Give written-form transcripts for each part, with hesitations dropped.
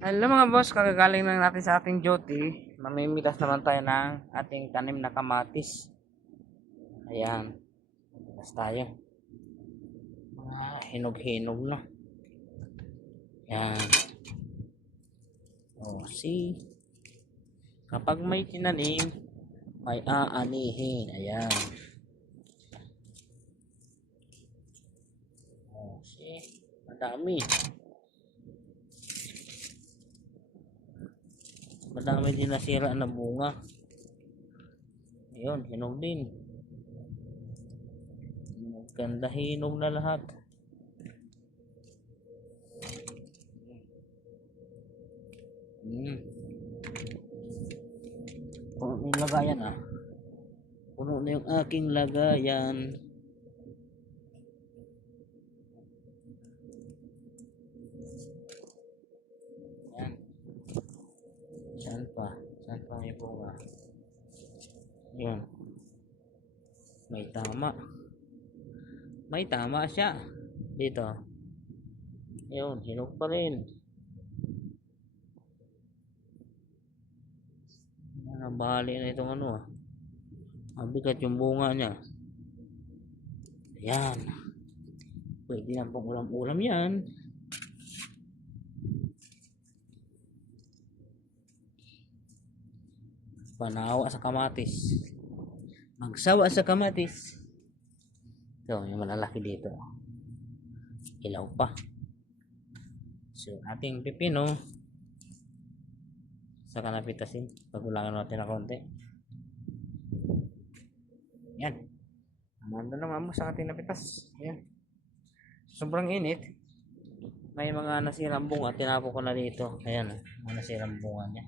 Hello mga boss, kagagaling lang natin sa ating duty. Mamimitas naman tayo ng ating tanim na kamatis. Ayan, mitas tayo. Mga hinog-hinog na. Ayan. O, see? Kapag may tinanim, may aanihin. Ayan. O, see? Madami. Madami din nasira na bunga. Ayun, hinog din. Ganda, hinog na lahat. Puno na yung lagayan ah. Puno na yung aking lagayan. Yan. Saan pa? Saan pa may bunga? Yan. May tama. May tama siya. Dito. Ayun, hinog pa rin. Bahali na itong ano ah. Mabigat yung bunga niya. Ayan. Pwede na pong ulam-ulam yan. Panawa sa kamatis. Magsawa sa kamatis. Ito, yung malalaki dito. Ilaw pa. So, ating pipino. Saka napitasin. Pagulangan natin na konti. Yan. Amanda naman mo sa ating napitas. Yan. Sobrang init. May mga nasirang bunga. Tinapo ko na dito. Ayan. Mga nasirang bunga niya.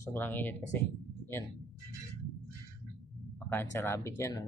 Sobrang init kasi. Yan. Makain sa rabbit yan.